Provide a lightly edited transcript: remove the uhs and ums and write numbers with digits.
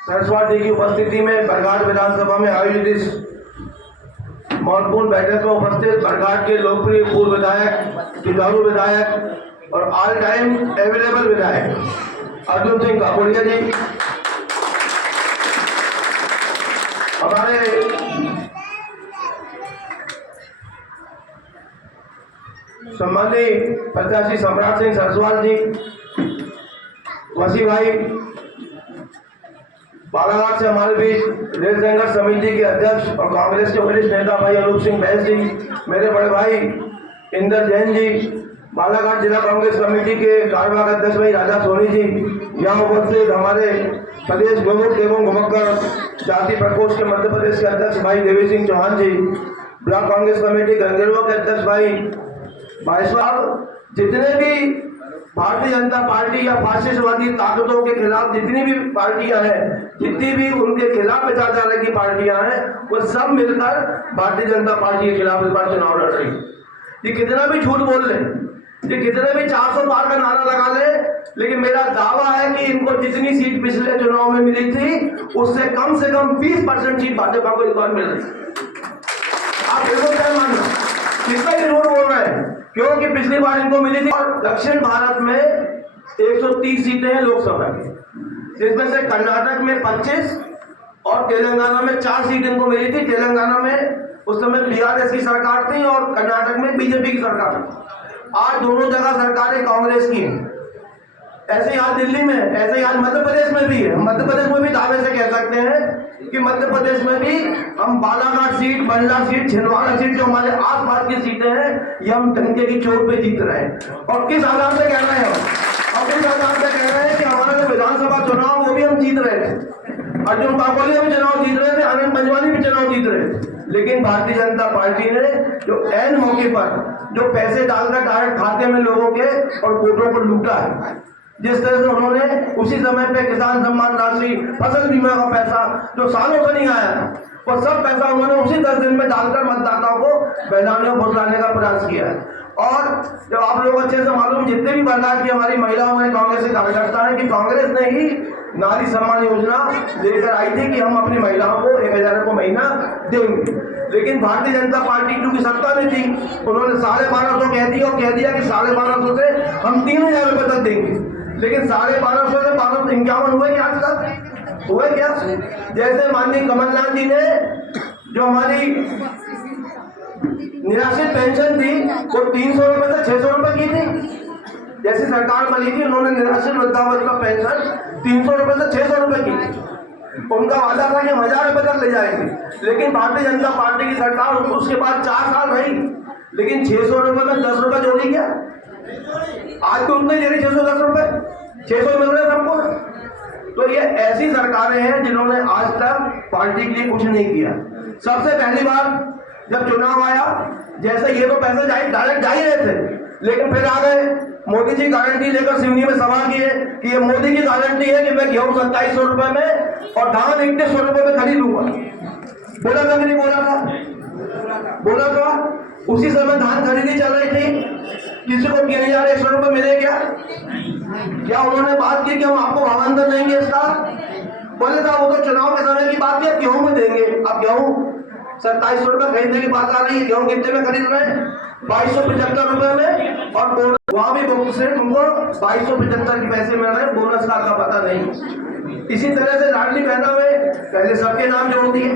सरस्वती की उपस्थिति में बरघाट विधानसभा में आयोजित इस महत्वपूर्ण बैठक में उपस्थित बरघाट के लोकप्रिय पूर्व विधायक, जुझारू विधायक और ऑल टाइम अवेलेबल विधायक अर्जुन सिंह काकोड़िया जी, हमारे संबंधी प्रत्याशी सम्राट सिंह सरस्वत जी, वसी भाई, बालाघाट से हमारे बीच रेल संघर्ष समिति के अध्यक्ष और कांग्रेस के वरिष्ठ नेता भाई अनूप सिंह बैस जी, मेरे बड़े भाई इंदर जैन जी, बालाघाट जिला कांग्रेस कमेटी के कार्यवाहक अध्यक्ष भाई राजा सोनी जी, यहाँ उपस्थित हमारे प्रदेश गोमुख एवं घुमक्कर जाति प्रकोष्ठ के मध्य प्रदेश के अध्यक्ष भाई देवी सिंह चौहान जी, ब्लॉक कांग्रेस कमेटी गंगेरवा के अध्यक्ष भाई साहब, जितने भी भारतीय जनता पार्टी या फासिस्टवादी ताकतों के खिलाफ जितनी भी पार्टियां हैं, जितनी भी उनके खिलाफ विचार धारा की पार्टियां हैं, वो सब मिलकर भारतीय जनता पार्टी के खिलाफ इस बार चुनाव लड़ रही। ये कितना भी झूठ बोल ले, ये कितने भी 400 पार का नारा लगा ले, लेकिन मेरा दावा है कि इनको जितनी सीट पिछले चुनाव में मिली थी उससे कम 20% सीट भाजपा को इस बार मिल रही। आप देखो क्या मानना, कितना ही झूठ बोल रहे हैं, क्योंकि पिछली बार इनको मिली थी। और दक्षिण भारत में 130 सीटें हैं लोकसभा की, जिसमें से कर्नाटक में 25 और तेलंगाना में 4 सीट इनको मिली थी। तेलंगाना में उस समय बीआरएस की सरकार थी और कर्नाटक में बीजेपी की सरकार थी। आज दोनों जगह सरकारें कांग्रेस की हैं। ऐसे ही आज दिल्ली में, ऐसे ही आज मध्य प्रदेश में भी है। मध्य प्रदेश में भी दावे से कह सकते हैं कि मध्य प्रदेश में भी हम Balaghat seat, Mandla seat, Chhindwara seat, जो हमारे आसपास की सीटें हैं, ये हम डंके की चोट पे जीत रहे हैं। और किस आधार से कह रहे हैं हम किस आधार से कह रहे हैं कि हमारा जो विधानसभा चुनाव वो भी हम जीत रहे थे, अर्जुन काकोड़िया भी चुनाव जीत रहे थे, आनंद पंजवानी भी चुनाव जीत रहे थे, लेकिन भारतीय जनता पार्टी ने जो ऐन मौके पर जो पैसे डालकर डायरेक्ट खाते में लोगों के और वोटों को लूटा है, जिस तरह से उन्होंने उसी समय पे किसान सम्मान राशि, फसल बीमा का पैसा जो सालों से नहीं आया था, वो सब पैसा उन्होंने उसी 10 दिन में डालकर मतदाताओं को मैदानों में पहुंचाने का प्रयास किया है। और जब आप लोग अच्छे से मालूम, जितने भी बरघाट की हमारी महिलाओं में कांग्रेस से कार्यकर्ता है कि कांग्रेस ने ही नारी सम्मान योजना लेकर आई थी कि हम अपनी महिलाओं को 1000 रुपये महीना देंगे, लेकिन भारतीय जनता पार्टी क्योंकि सत्ता में थी, उन्होंने 1250 कह दिया और कह दिया कि 1250 से हम 3000 रुपये तक देंगे, लेकिन 1250 से 1251 हुए क्या आज तक हुए क्या? जैसे माननीय कमलनाथ जी ने जो हमारी निराश्रित पेंशन थी वो 300 रुपये से 600 रुपये की थी। जैसी सरकार बनी थी उन्होंने निराश्रित वृद्धावस्था पेंशन 300 रुपये से 600 रुपये की थी। उनका वादा था कि हम 1000 रुपये तक ले जाएंगे, लेकिन भारतीय जनता पार्टी की सरकार उसके बाद 4 साल रही, लेकिन 600 रुपये में 10 रुपये जोड़ी क्या? आज तो उतने दे रही 610 रुपये, 600 मिल रहे सबको। तो ये ऐसी सरकारें हैं जिन्होंने आज तक पार्टी के लिए कुछ नहीं किया। सबसे पहली बार जब चुनाव आया, जैसे ये तो पैसे डायरेक्ट जा ही रहे थे, लेकिन फिर आ गए मोदी जी गारंटी लेकर सिवनी में सभा किए कि ये मोदी की गारंटी है कि मैं गेहूं 2700 रुपये में और धान 2100 रुपये में खरीदूंगा। बोला था कि नहीं बोला था? बोला था। उसी समय धान खरीदी चल रही थी, किसी को 3100 रुपये मिले क्या उन्होंने बात की कि हम आपको भावांतर देंगे इसका? बोले था वो तो चुनाव के समय की बात है, गेहूं में देंगे। अब गेहूं 2700 रुपये खरीदने की बात आ रही है, गेहूं कितने में खरीद रहे हैं? 2275 रुपये में, और वहां भी बहुत से तुमको 2275 के पैसे मिल रहे हैं, बोनस का पता नहीं। इसी तरह से लाडली बहना में पहले सबके नाम जोड़ दिए।